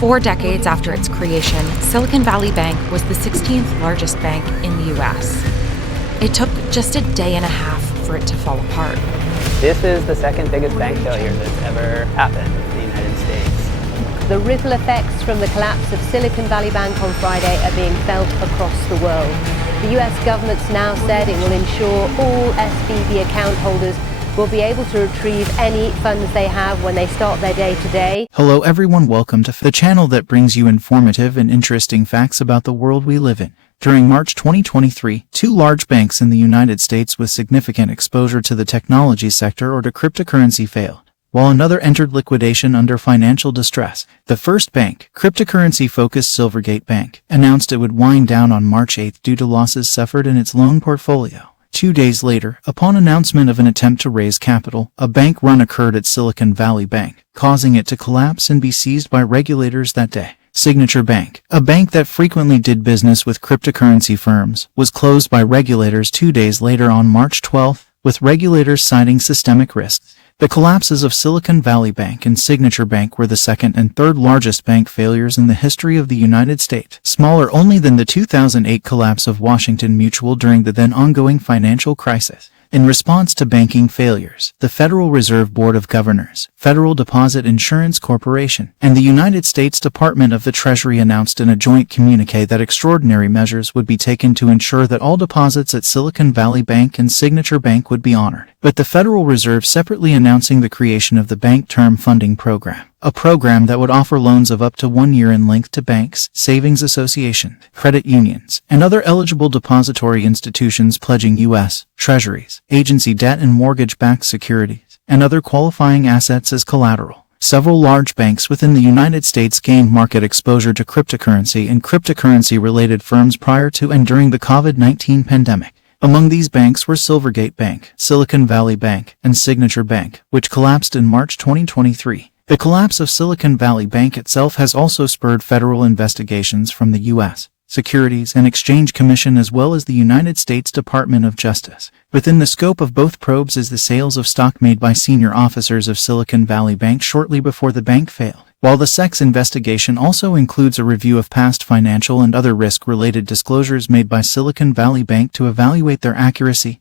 4 decades after its creation, Silicon Valley Bank was the 16th largest bank in the U.S. It took just a day and a half for it to fall apart. This is the second biggest bank failure that's ever happened in the United States. The ripple effects from the collapse of Silicon Valley Bank on Friday are being felt across the world. The US government's now said it will ensure all SVB account holders will be able to retrieve any funds they have when they start their day today. Hello everyone, welcome to the channel that brings you informative and interesting facts about the world we live in. During March 2023, 2 large banks in the United States with significant exposure to the technology sector or to cryptocurrency failed, while another entered liquidation under financial distress. The first bank, cryptocurrency-focused Silvergate Bank, announced it would wind down on March 8 due to losses suffered in its loan portfolio. 2 days later, upon announcement of an attempt to raise capital, a bank run occurred at Silicon Valley Bank, causing it to collapse and be seized by regulators that day. Signature Bank, a bank that frequently did business with cryptocurrency firms, was closed by regulators 2 days later on March 12, with regulators citing systemic risks. The collapses of Silicon Valley Bank and Signature Bank were the second and third largest bank failures in the history of the United States, smaller only than the 2008 collapse of Washington Mutual during the then ongoing financial crisis. In response to banking failures, the Federal Reserve Board of Governors, Federal Deposit Insurance Corporation, and the United States Department of the Treasury announced in a joint communiqué that extraordinary measures would be taken to ensure that all deposits at Silicon Valley Bank and Signature Bank would be honored, but the Federal Reserve separately announcing the creation of the Bank Term Funding Program, a program that would offer loans of up to 1 year in length to banks, savings associations, credit unions, and other eligible depository institutions pledging U.S. Treasuries, agency debt and mortgage-backed securities, and other qualifying assets as collateral. Several large banks within the United States gained market exposure to cryptocurrency and cryptocurrency-related firms prior to and during the COVID-19 pandemic. Among these banks were Silvergate Bank, Silicon Valley Bank, and Signature Bank, which collapsed in March 2023. The collapse of Silicon Valley Bank itself has also spurred federal investigations from the U.S. Securities and Exchange Commission as well as the United States Department of Justice. Within the scope of both probes is the sales of stock made by senior officers of Silicon Valley Bank shortly before the bank failed, while the SEC's investigation also includes a review of past financial and other risk-related disclosures made by Silicon Valley Bank to evaluate their accuracy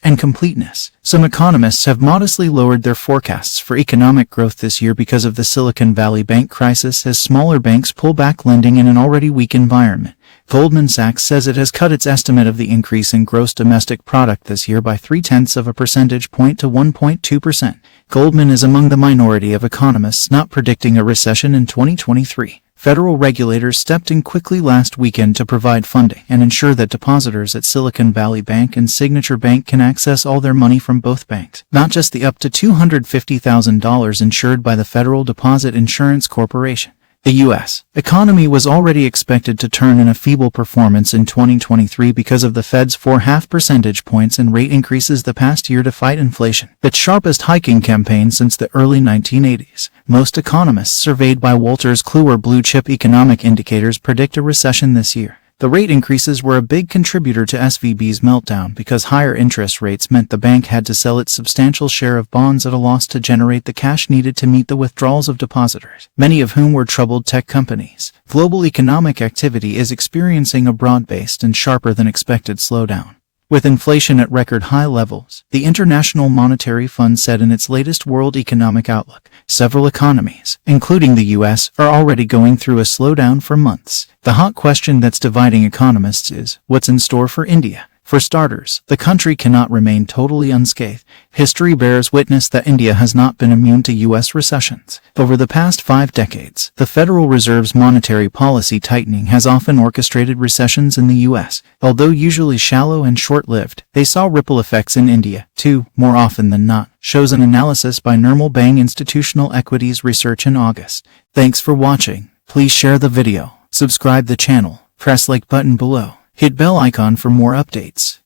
and completeness. Some economists have modestly lowered their forecasts for economic growth this year because of the Silicon Valley Bank crisis as smaller banks pull back lending in an already weak environment. Goldman Sachs says it has cut its estimate of the increase in gross domestic product this year by 0.3 percentage point to 1.2%. Goldman is among the minority of economists not predicting a recession in 2023. Federal regulators stepped in quickly last weekend to provide funding and ensure that depositors at Silicon Valley Bank and Signature Bank can access all their money from both banks, not just the up to $250,000 insured by the Federal Deposit Insurance Corporation. The U.S. economy was already expected to turn in a feeble performance in 2023 because of the Fed's 4.5 percentage points in rate increases the past year to fight inflation, its sharpest hiking campaign since the early 1980s. Most economists surveyed by Wolters Kluwer Blue Chip Economic Indicators predict a recession this year. The rate increases were a big contributor to SVB's meltdown because higher interest rates meant the bank had to sell its substantial share of bonds at a loss to generate the cash needed to meet the withdrawals of depositors, many of whom were troubled tech companies. Global economic activity is experiencing a broad-based and sharper than expected slowdown. With inflation at record high levels, the International Monetary Fund said in its latest World Economic Outlook, several economies, including the U.S., are already going through a slowdown for months. The hot question that's dividing economists is, what's in store for India? For starters, the country cannot remain totally unscathed. History bears witness that India has not been immune to U.S. recessions. Over the past 5 decades, the Federal Reserve's monetary policy tightening has often orchestrated recessions in the U.S. Although usually shallow and short-lived, they saw ripple effects in India, too, more often than not, shows an analysis by Nirmal Bang Institutional Equities Research in August. Thanks for watching. Please share the video, subscribe the channel, press like button below. Hit bell icon for more updates.